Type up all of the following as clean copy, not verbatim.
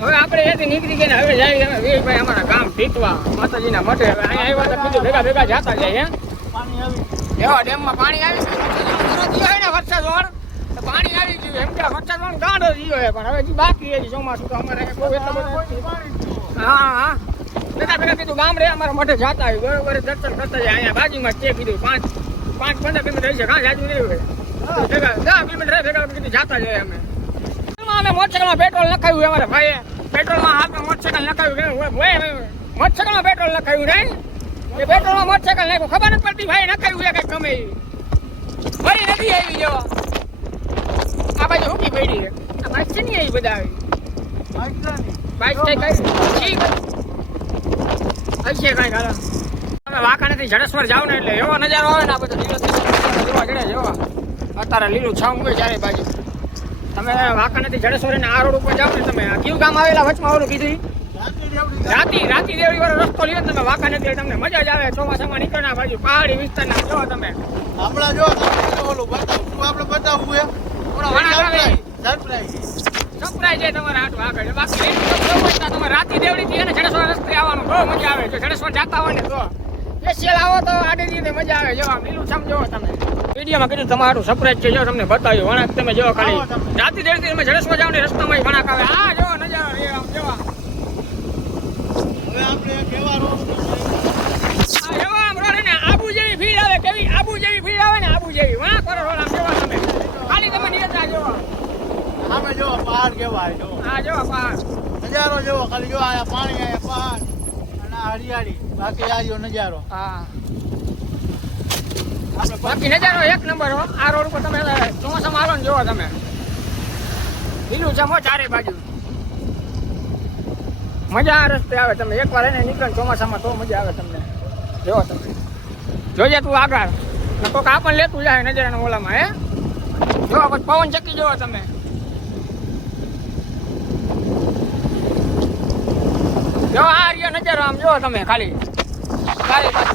હવે આપણે એથી નીકળી ગયા હવે જાય અમે વીરભાઈ અમારા ગામ ટીટવા માતાજીના મઠે. હવે અહીંયા આવ્યા તો કીધું ભેગા જાતા જાય. પાણી આવી એવા ડેમમાં પાણી આવી ગયું ને વરસાદ વાળ પાણી આવી ગયું એમ કે વરસાદ વાળ ગાંડો જીવો છે પણ હવે બાકી છે ચોમાસું તો અમારે બહુ એટલું બધું. હા ભેગા કીધું ગામ રે અમારા મઠે જાતા આવ્યું બરોબર દર્શન કરતા જાય. અહીંયા બાજુમાં છે કીધું 5-15 કિલોમીટર છે કાં જાજુ નહીં હોય ભેગા 10 કિલોમીટર ભેગા કીધું જાતા જાય. અમે મોટરસાઇકલમાં પેટ્રોલ નખાવ્યું અમારા ભાઈએ પેટ્રોલમાં હાથમાં મોટરસાઇકલ નખાવ્યું મોટરસાઇકલમાં પેટ્રોલ નખાવ્યું નહીં એ પેટ્રોલમાં મોટરસાઇકલ નાખ્યું ખબર નથી પડતી ભાઈ નખાવ્યું છે કઈ ગમે ફરી નથી આવી જવા આ બાજુ હુકી પડી આ બાઇક છે નહીં આવી બધા આવી બાઇક છે કઈ હશે કઈ ખરા તમે વાંકાનેથી જડેશ્વર જાવ ને એટલે એવો નજારો આવે ને આ બધો જોવા જડે જેવા અત્યારે લીલું છામ હોય ચારે બાજુ. તમે વાંકાનેથી જડેશ્વર ને આ રોડ ઉપર જાવ ને તમે કયું ગામ આવેલા વચમાં ઓલું કીધું રાતી દેવડી વાળો રસ્તો લ્યો તમે વાંકાનેથી તમને મજા જ આવે. ચોમાસામાં નીકળના બાજુ પહાડી વિસ્તારના જો તમે હમણાં જો ઓલું બતાવું આપણે બતાવવું એમ સરપ્રાઈઝ છે તમારા હાથ આગળ. બાકી તમારે રાતી દેવડી થી ને જડેશ્વર રસ્તે આવવાનું બહુ મજા આવે. જો જડેશ્વર જતા હોય ને તો સ્પેશિયલ આવો તો આડી રીતે મજા આવે. જો લીલું છમ જોવો તમે વિડીયોમાં કીધું તમારું સરપ્રાઈઝ છે જો તમને બતાવ્યું વણાક તમે જો ખાલી રાતી દેવડી તમે જડેશ્વર જાવ ને રસ્તામાં વણાક આવે. આ જો નજારો રે આમ જોવા હવે આપણે કેવા રોડ એવા આમ રોડ ને આબુ જેવી ભીડ આવે કેવી આબુ જેવી ભીડ આવે ને આબુ જેવી વણાક કરો રોડ આમ જોવા તમે ખાલી તમે નીકળતા જોવા સામે જો પહાડ કેવાય જો આ જો પહાડ નજારો જોવો ખાલી જો આયા પાણી આયા પહાડ અને હરિયાળી બાકી આ જો નજારો. હા બાકી નજારો એક નંબર હો. આ રોડ ઉપર તમે ચોમાસામાં આવો ને જોવો તમે લીલું છે ચારે બાજુ મજા આ રસ્તે આવે. તમે એકવાર એને નીકળો ચોમાસામાં તો મજા આવે તમને. જોવો તમે જોજે તું આગળ કોક આપણને લેતું જાય નજરાના ઓલામાં હે જો પછી પવન ચક્કી જોવો તમે જો આ રહ્યો નજારો આમ જોવો તમે ખાલી ચારે બાજુ.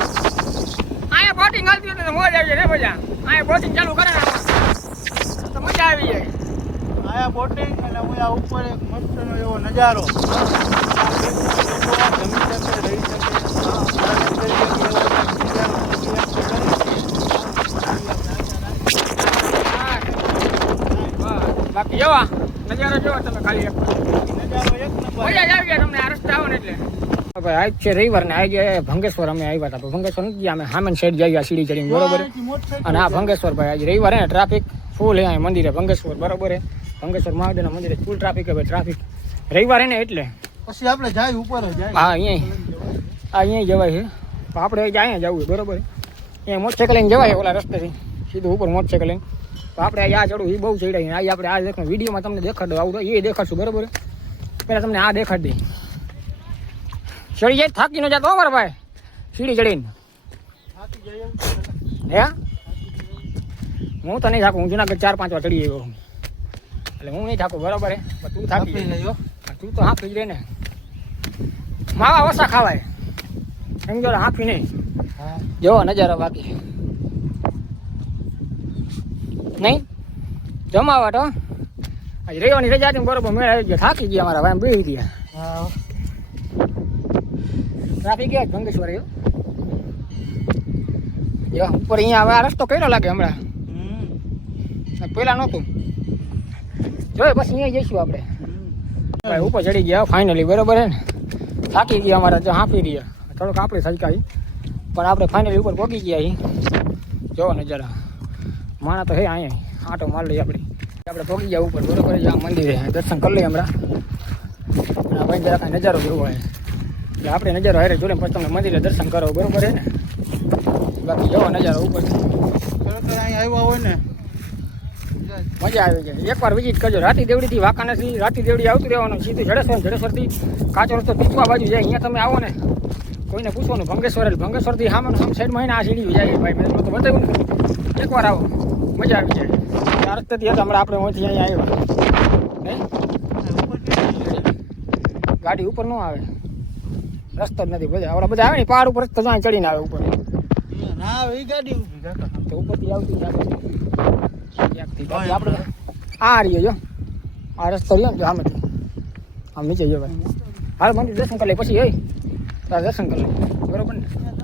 અહીંયા બોટિંગ હાલતી હોય તો મોજ આવી જાય ને મજા. અહીંયા બોટિંગ ચાલુ કરે ને તો મજા આવી જાય. આયા બોટિંગ અને હું આ ઉપર એક મસ્તનો એવો નજારો બાકી જોવા નજારો જોવો તમે ખાલી નજારો એક નંબર મજા જ આવી જાય તમને આ રસ્તા આવો ને એટલે. ભાઈ આજ છે રવિવાર ને આજે ભંગેશ્વર અમે આવ્યા હતા. ભંગેશ્વર નથી ગયા અમે હામેન સાઈડ જઈએ સીડી ચડીને બરોબર. અને આ ભંગેશ્વર ભાઈ આજે રવિવાર હે ને ટ્રાફિક ફૂલ હે મંદિરે ભંગેશ્વર બરોબર હે. ભંગેશ્વર મહાદેવના મંદિરે ફૂલ ટ્રાફિક હે ભાઈ ટ્રાફિક રવિવાર હે ને એટલે પછી આપણે જાય ઉપર જાય. હા અહીંયા જવાય છે આપણે અહીંયા જવું છે બરોબર. અહીંયા મોટરસાઇકલ લઈને જવાય ઓલા રસ્તેથી સીધું ઉપર મોટરસાઇકલ લઈને. તો આપણે આ ચડવું એ બહુ ચડાવીને આજે આપણે આ દેખો વિડીયોમાં તમને દેખાડો આવું એ દેખાડશું બરોબર. પહેલાં તમને આ દેખાડી દઈ ચડી જાય થાકી ન જતો અમારા ભાઈ સીડી ચડીને હે હું તો નહીં થાકું. હું જુનાગઢ 4-5 વાર ચડી ગયો એટલે હું નહીં થાકું બરોબર હે. તું થાકી લેજો તું તો હાંફી જ રહે ને. માવા ઓછા ખાવાય એમ જો હાંફી નહીં જોવો નજારો બાકી નહીં જમાવટ હો. આજે રેવાની રજા હતી બરોબર મેળ આવી ગયો થાકી ગયા અમારા ભાઈ બેસી ગયા. ટ્રાફિક ગયા ભંગેશ્વર જો ઉપર અહીંયા હવે આ રસ્તો કયો લાગે હમણાં પેલા નહોતું જોઈ બસ અહીંયા જઈશું આપણે ભાઈ ઉપર ચડી ગયા ફાઇનલી બરોબર હે ને. થાકી ગયા અમારા જો હાંફી રહ્યા થોડુંક આપણે સજકાવી પણ આપણે ફાઇનલી ઉપર પહોંચી ગયા જોવો નજારા માણા તો હે અહીંયા આટો માર લઈએ આપણે પહોંચી ગયા ઉપર બરોબર છે. આ મંદિરે દર્શન કરી લઈએ હમણાં ભાઈ જરા કાંઈ નજારો જોવો હોય એટલે આપણે નજારો હારે જોડે પછી તમને મંદિરે દર્શન કરો બરોબર છે ને. બાકી જોવો નજારો ઉપર અહીંયા આવ્યા હોય ને મજા આવી જાય. એકવાર વિઝિટ કરજો. રાતી દેવડીથી વાંકાનેથી રાતી દેવડી આવતું રહેવાનું સીધું જડેશ્વરથી કાચો રસ્તો ટીચવા બાજુ જાય. અહીંયા તમે આવો ને કોઈને પૂછવાનું ભંગેશ્વરથી સામે સાઈડમાં આ સીડી જાય ભાઈ મેં તો બતાવ્યું ને. એકવાર આવો મજા આવી જાય. આ રસ્તેથી હતા હમણાં આપણે અહીંથી અહીંયા આવ્યા નહીં ગાડી ઉપર ન આવે રસ્તો જ નથી. બધા આવડા બધા આવે ને પહાડ ઉપર રસ્તો ત્યાં ચડીને આવે ઉપર ના આવે એ ગાડી તો ઉપરથી આવતી આપણે આ રહ્યો જો આ રસ્તો રહ્યો ને જો સામેથી આમ નીચે જો ભાઈ હાલ મંદિર દર્શન કરી લે પછી તારે દર્શન કરી લે બરોબર ને